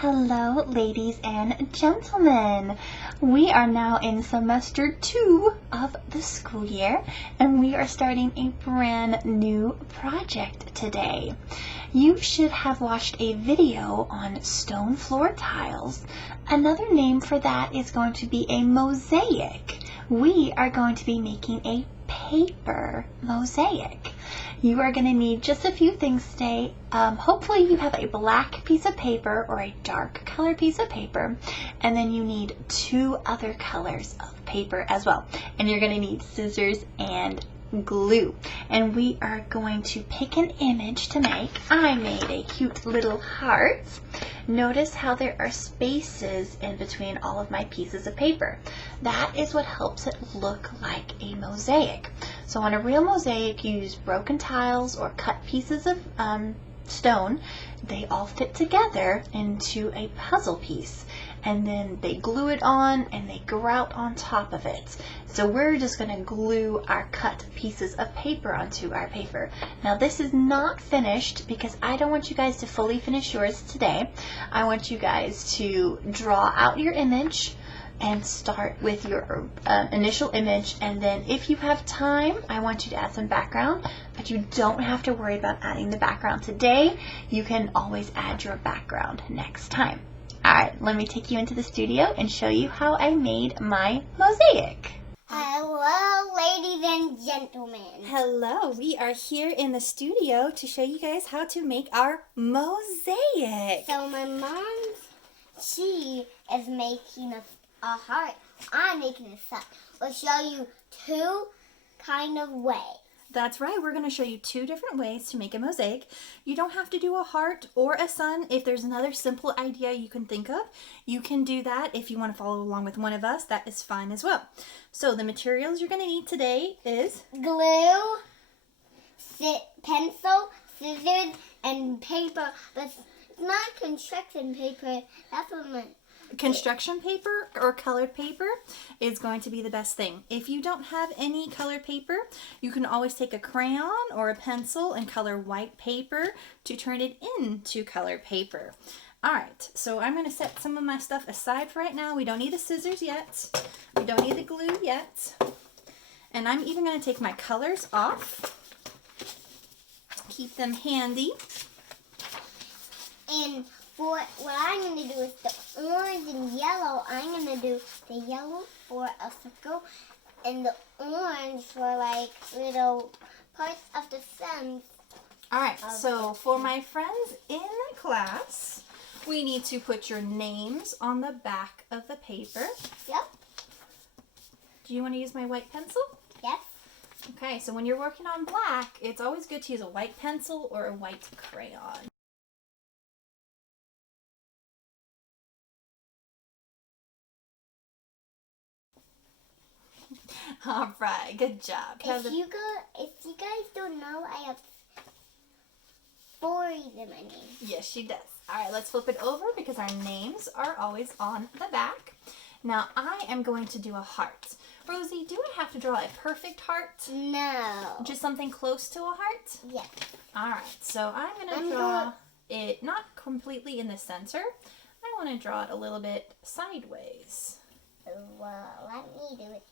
Hello, ladies and gentlemen. We are now in semester 2 of the school year, and we are starting a brand new project today. You should have watched a video on stone floor tiles. Another name for that is going to be a mosaic. We are going to be making a paper mosaic. You are going to need just a few things today. Hopefully you have a black piece of paper or a dark color piece of paper, and then you need 2 other colors of paper as well. And you're going to need scissors and glue. And we are going to pick an image to make. I made a cute little heart. Notice how there are spaces in between all of my pieces of paper. That is what helps it look like a mosaic. So on a real mosaic, you use broken tiles or cut pieces of stone. They all fit together into a puzzle piece, and then they glue it on and they grout on top of it. So we're just going to glue our cut pieces of paper onto our paper. Now this is not finished because I don't want you guys to fully finish yours today. I want you guys to draw out your image and start with your initial image, and then if you have time, I want you to add some background, but you don't have to worry about adding the background today. You can always add your background next time. Alright, let me take you into the studio and show you how I made my mosaic. Hello, ladies and gentlemen. Hello, we are here in the studio to show you guys how to make our mosaic. So my mom, she is making a heart. I'm making a sun. We'll show you 2 kind of ways. That's right. We're going to show you 2 different ways to make a mosaic. You don't have to do a heart or a sun. If there's another simple idea you can think of, you can do that. If you want to follow along with one of us, that is fine as well. So the materials you're going to need today is glue, pencil, scissors, and paper. But it's not construction paper. That's what my... Construction paper or colored paper is going to be the best thing. If you don't have any colored paper, you can always take a crayon or a pencil and color white paper to turn it into colored paper. Alright, so I'm going to set some of my stuff aside for right now. We don't need the scissors yet. We don't need the glue yet. And I'm even going to take my colors off. Keep them handy. And for what I'm going to do is the orange and yellow. I'm going to do the yellow for a circle and the orange for like little parts of the sun. Alright, so for my friends in class, we need to put your names on the back of the paper. Yep. Do you want to use my white pencil? Yes. Okay, so when you're working on black, it's always good to use a white pencil or a white crayon. All right, good job. If you guys don't know, I have 4 in my name. Yes, she does. All right, let's flip it over because our names are always on the back. Now, I am going to do a heart. Rosie, do I have to draw a perfect heart? No. Just something close to a heart? Yes. All right, so I'm going to draw it not completely in the center. I want to draw it a little bit sideways. Well, let me do it.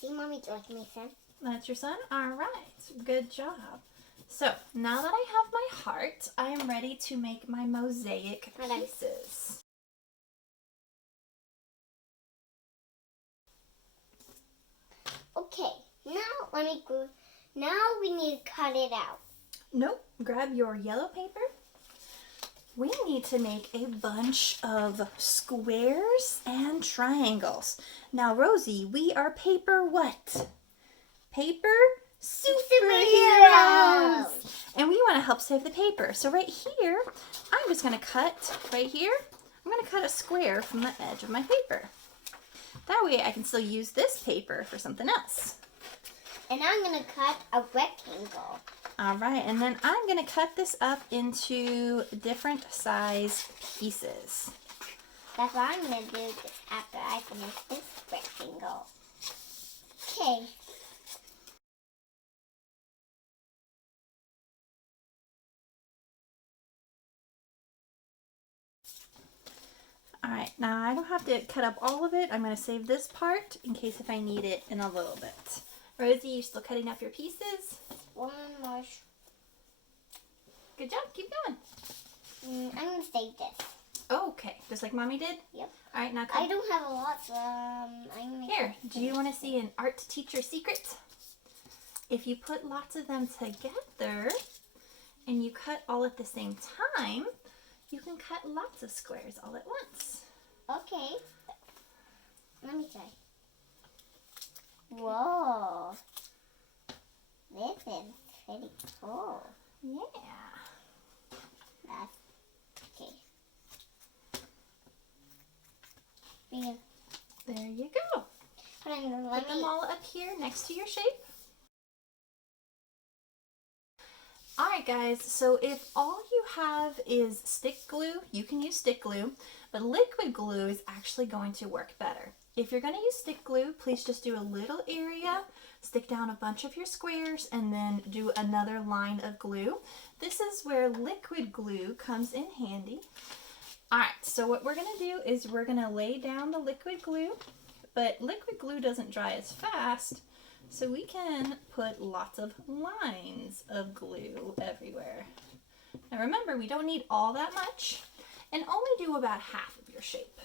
See, Mommy, like my son? That's your son? All right, good job. So now that I have my heart, I am ready to make my mosaic pieces. Okay, now we need to cut it out. Nope, grab your yellow paper. We need to make a bunch of squares and triangles. Now, Rosie, we are paper what? Paper superheroes! And we want to help save the paper. So right here, I'm just going to cut, right here, I'm going to cut a square from the edge of my paper. That way I can still use this paper for something else. And I'm going to cut a rectangle. All right, and then I'm going to cut this up into different size pieces. That's what I'm going to do after I finish this rectangle. Okay. Now I don't have to cut up all of it. I'm going to save this part in case if I need it in a little bit. Rosie, you still cutting up your pieces? One more. Good job. Keep going. I'm going to save this. Okay, just like Mommy did? Yep. All right, now cut. I don't have a lot, so I'm going to... Here, do you want to see an art teacher secret? If you put lots of them together and you cut all at the same time, you can cut lots of squares all at once. Okay. Let me try. Whoa. This is pretty cool. Yeah. That's okay. Yeah. There you go. Hold on, Put them all up here next to your shape. Alright guys, so if all you have is stick glue, you can use stick glue, but liquid glue is actually going to work better. If you're going to use stick glue, please just do a little area, stick down a bunch of your squares, and then do another line of glue. This is where liquid glue comes in handy. Alright, so what we're going to do is we're going to lay down the liquid glue, but liquid glue doesn't dry as fast, so we can put lots of lines of glue everywhere. Now remember, we don't need all that much, and only do about half of your shape.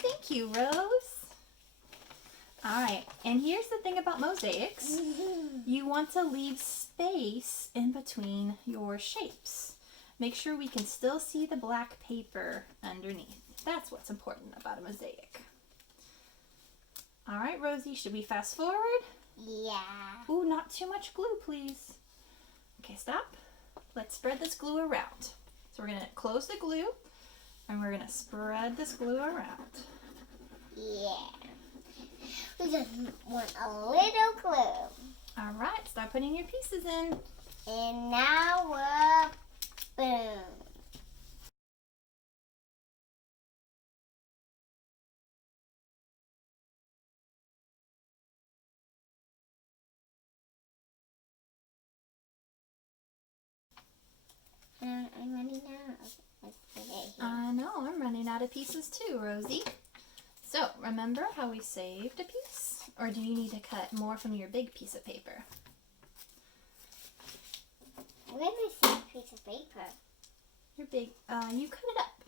Thank you, Rose. Alright, and here's the thing about mosaics. You want to leave space in between your shapes. Make sure we can still see the black paper underneath. That's what's important about a mosaic. Alright, Rosie, should we fast forward? Yeah. Ooh, not too much glue, please. Okay, stop. Let's spread this glue around. So we're going to close the glue, and we're going to spread this glue around. Yeah. We just want a little glue. Alright, start putting your pieces in. And now we're boom. I'm running out. Let's put it here. I know, I'm running out of pieces too, Rosie. So, remember how we saved a piece? Or do you need to cut more from your big piece of paper? Where's my piece of paper? Your big, you cut it up.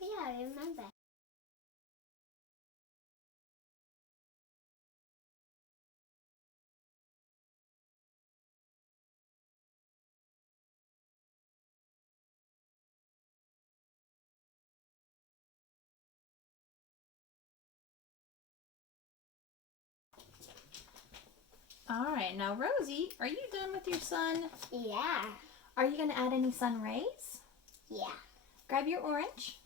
Oh yeah, I remember. Alright, now Rosie, are you done with your sun? Yeah. Are you going to add any sun rays? Yeah. Grab your orange.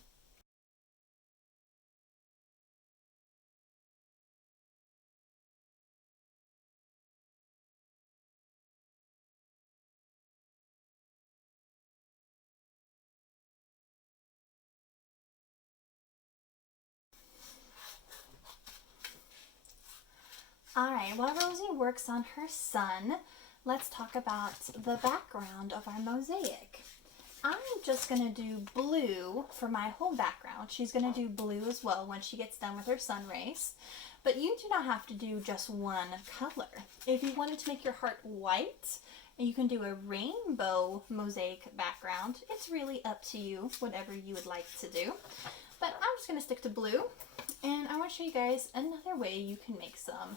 Alright, while Rosie works on her sun, let's talk about the background of our mosaic. I'm just going to do blue for my whole background. She's going to do blue as well when she gets done with her sun rays. But you do not have to do just one color. If you wanted to make your heart white, you can do a rainbow mosaic background. It's really up to you, whatever you would like to do. But I'm just going to stick to blue. And I want to show you guys another way you can make some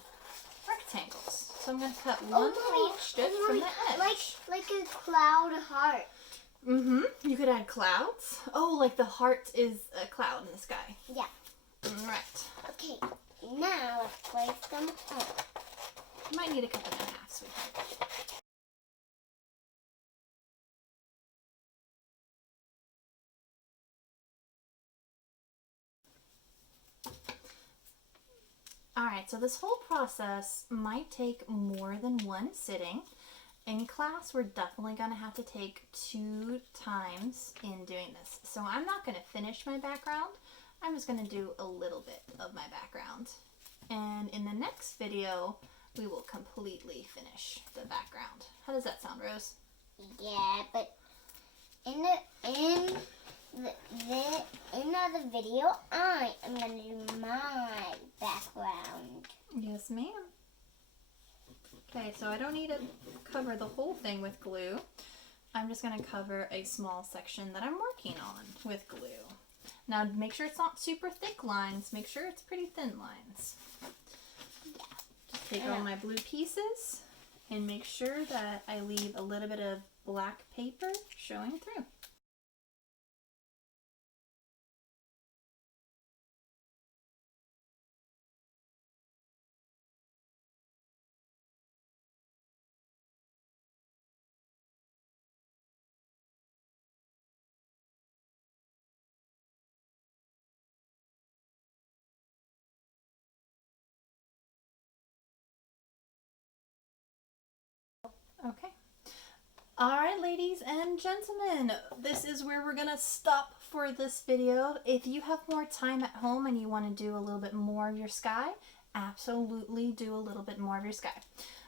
rectangles. So I'm going to cut one each strip from the edge. Like a cloud heart. You could add clouds. Oh, like the heart is a cloud in the sky. Yeah. Right. Okay, now let's place them on. You might need to cut them in half, sweetheart. Alright, so this whole process might take more than one sitting. In class, we're definitely going to have to take 2 times in doing this. So I'm not going to finish my background. I'm just going to do a little bit of my background. And in the next video, we will completely finish the background. How does that sound, Rose? Yeah, but in another video, I am going to do my background. Yes, ma'am. Okay, so I don't need to cover the whole thing with glue. I'm just going to cover a small section that I'm working on with glue. Now make sure it's not super thick lines. Make sure it's pretty thin lines. Just take all my blue pieces and make sure that I leave a little bit of black paper showing through. Okay. All right, ladies and gentlemen, this is where we're gonna stop for this video. If you have more time at home and you want to do a little bit more of your sky, absolutely do a little bit more of your sky.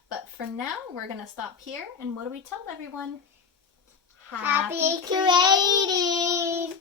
But for now, we're gonna stop here, and what do we tell everyone? Happy creating!